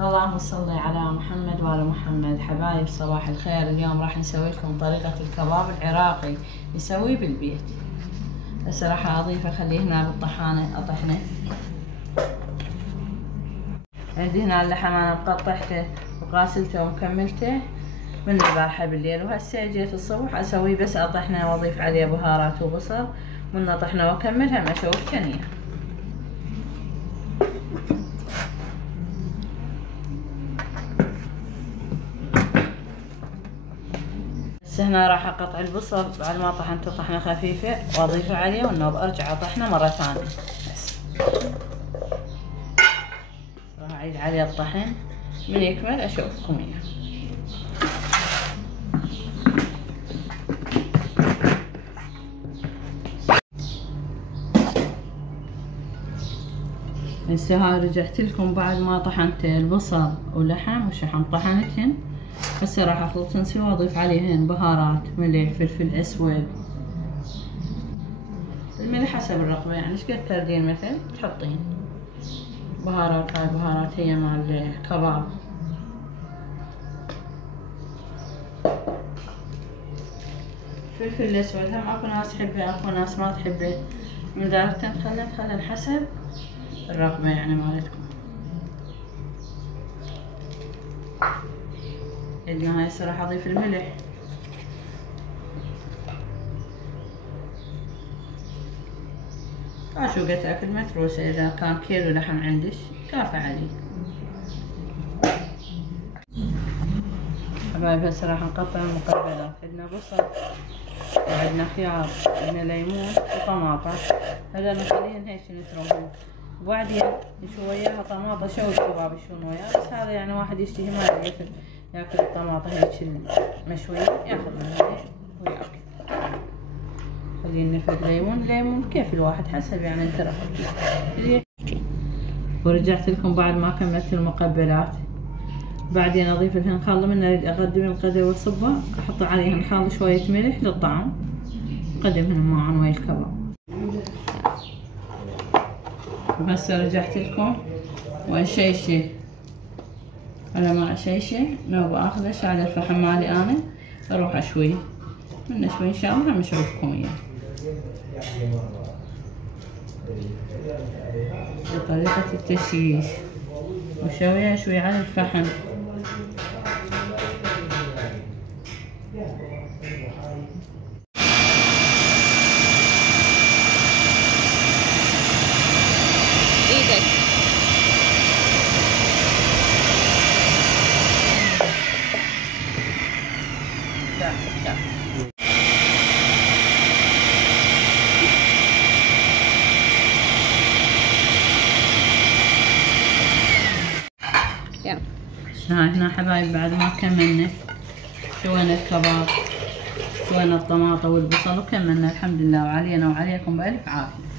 اللهم صل على محمد وعلى محمد. حبايب صباح الخير. اليوم راح نسوي لكم طريقة الكباب العراقي نسويه بالبيت. هسه راح اضيف اخليه هنا بالطحانة اطحنه. عندي هنا اللحم انا مقطعته وغاسلته ومكملته من البارحة بالليل، وهسه جيت الصبح اسويه بس اطحنه واضيف عليه بهارات وبصل من اطحنه واكمل هم اشوي ثانية. هسه هنا راح اقطع البصل بعد ما طحنته طحنه خفيفه واضيفه عليه والنوب ارجع اطحنه مره ثانيه. بس راح اعيد عليه الطحن من يكمل اشوفكم اياه. هسه هاي رجعت لكم بعد ما طحنت البصل واللحم والشحم طحنتهن. هسه راح اخلطهن سوا واضيف عليهن بهارات ملح فلفل اسود. الملح حسب الرغبه، يعني ايش قد تردين مثل تحطين بهارات. هاي بهارات هي مال الكباب. فلفل الاسود هم اكو ناس تحبه اكو ناس ما تحبه، من درجتين تخلن حسب الرغبه يعني مالتكم. عندنا هاي هسه راح اضيف الملح. شو قد اكل متروسه، اذا كان كيلو لحم عندش كافي عليه. حبايب هسه راح نقطع المقبلات. عندنا بصل وعندنا خيار عندنا ليمون وطماطة. هذا نخليهن هيك نترمهم، وبعدين نشوي وياها طماطة شوي الكباب يشون وياها. بس هذا يعني واحد يشتهي ما ياكل الطماطة هيك مشوية ياخذها هيك وياكل. خلينا نفد ليمون كيف الواحد حسب يعني انت رغبتك. ورجعت لكم بعد ما كملت المقبلات. بعدين اضيف لهن خل من اريد اقدم القدر واصبه احط عليهن خل شوية ملح للطعم اقدمهن معا ويا الكباب. بس رجعت لكم واشيشه على ما اشيشه لو باخذه شعل الفحم مالي انا اروح اشويه من شوي ان شاء الله هم اشوفكم اياه بطريقة التشييش. وشوية اشوي على الفحم. ايدك هاي هنا حبايب بعد ما كملنا شوينا الكباب شوينا الطماطة والبصل وكملنا الحمد لله، وعلينا وعليكم بألف عافية.